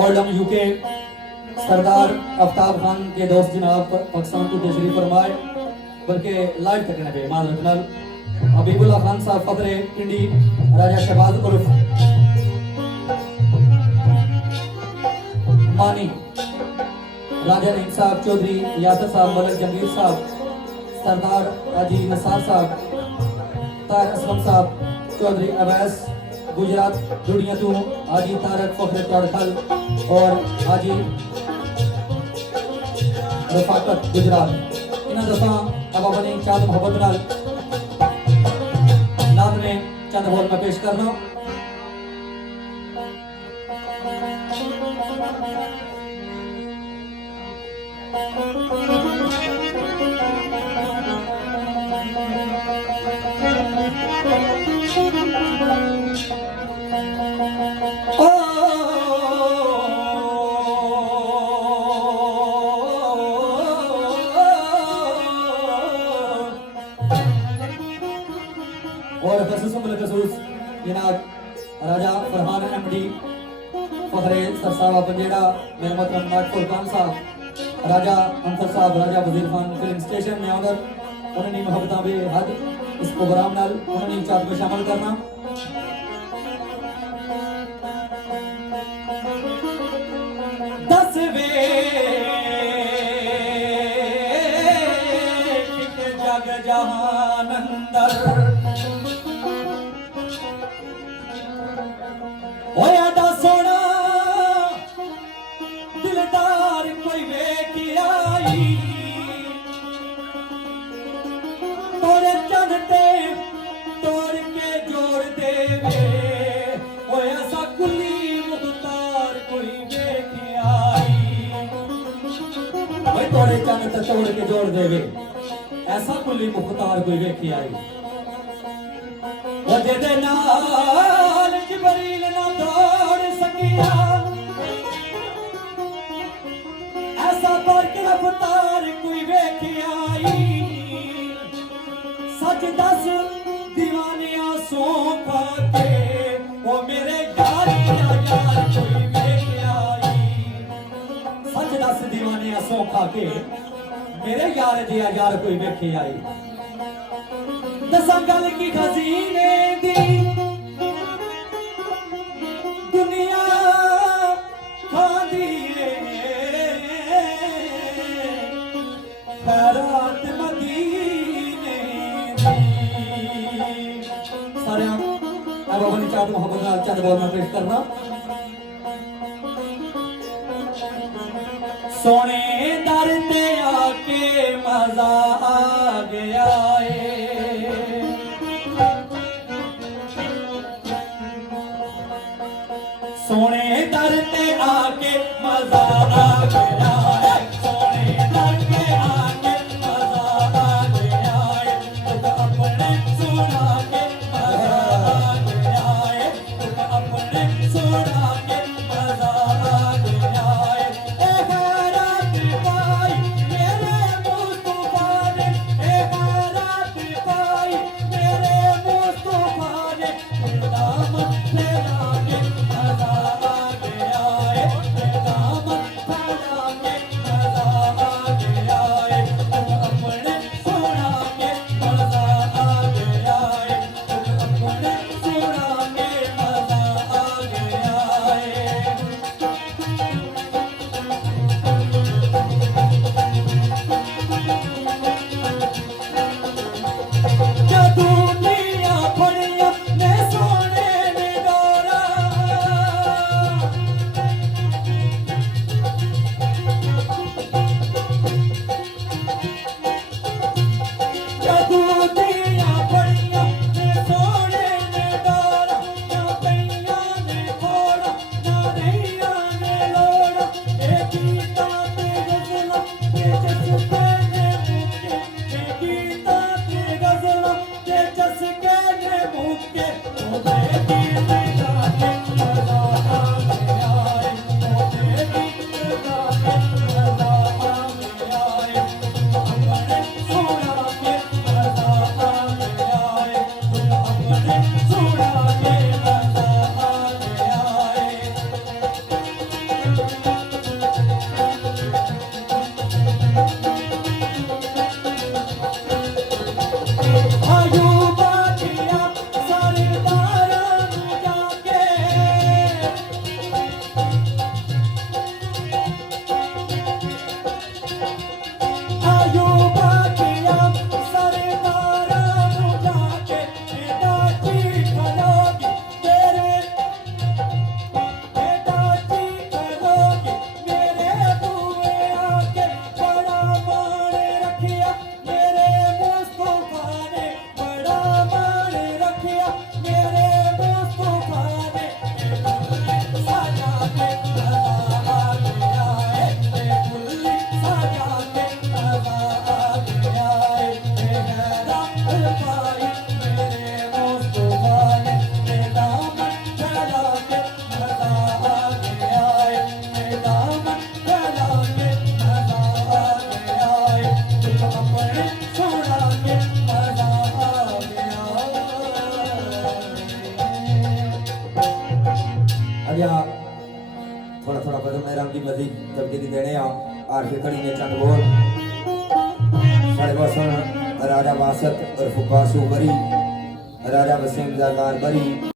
Oldham UK सरदार आफ्ताब खान के दोस्त जनाब पाकिस्तान को तशरीफ फरमाए बल्कि लाइव तक पे माजरत नाल हबीबुल्लाह खान साहब फतरे पिंडी राजा शहबाज उर्फ मानी राजा रहीम साहब चौधरी यासर साहब मलक जंगीर साहब सरदार हाजी नसार साहब तार असलम साहब चौधरी अवैस गुजरात दुनिया तू हाजी तारक फखर तड़खल और हाजी रफाकत गुजरात इन्हें दफा अब अपनी चांद मोहब्बत नाल नाद में चंद बोल में पेश करना और खसूस जनाब राजा फरहान एमडी फखरे सरसावा पंजेड़ा मेरे मतलब नागपुर खान साहब राजा अंतर साहब राजा वजीर खान फिल्म स्टेशन में ऑनर उन्होंने मोहब्बत बेहद इस प्रोग्राम नाल उन्होंने चाहत में शामिल करना दस वे जग जहान अंदर होया दा सोना दिलदार कोई वेख आई तोरे चंदते तोड़ के जोड़ देवे होया सा कुली मुख्तार कोई वेख आई भाई तोरे चंदते तोड़ के जोड़ देवे ऐसा कुली मुख्तार कोई वेख आई वजह दे नाल जिबरील ना दौड़ सकिया ऐसा बरक रफ्तार कोई वेख आई सच दस दीवानिया सो खाते वो मेरे यारिया यार कोई वेख आई सच दस दीवानिया सो खाके मेरे यार दिया यार कोई वेख आई दसा गल की खजीने दी दुनिया खादी खैरात मदीने दी सारे अब अपनी चाहत मोहब्बत नाल चंद बोल में पेश करना सोने दर ते आके मजा आ गया सोने दर ते आके मजा आ गया है सोने दर ते आके मजा आ गया है तुझ अपने सुना के मजा आ गया है तुझ अपने सुना के मजा आ गया है ए खैरात पाई मेरे मुस्तफा ने ए खैरात पाई मेरे मुस्तफा ने दामन ले लाके मजा आ गया है दामन अजा थोड़ा थोड़ा बदम मेहराम की मजीद तब्दीली देने आरफी खड़ी ने चंद बोल साढ़े बसन राजा बासत और फुब्बासू बरी राजा वसीम जादार बरी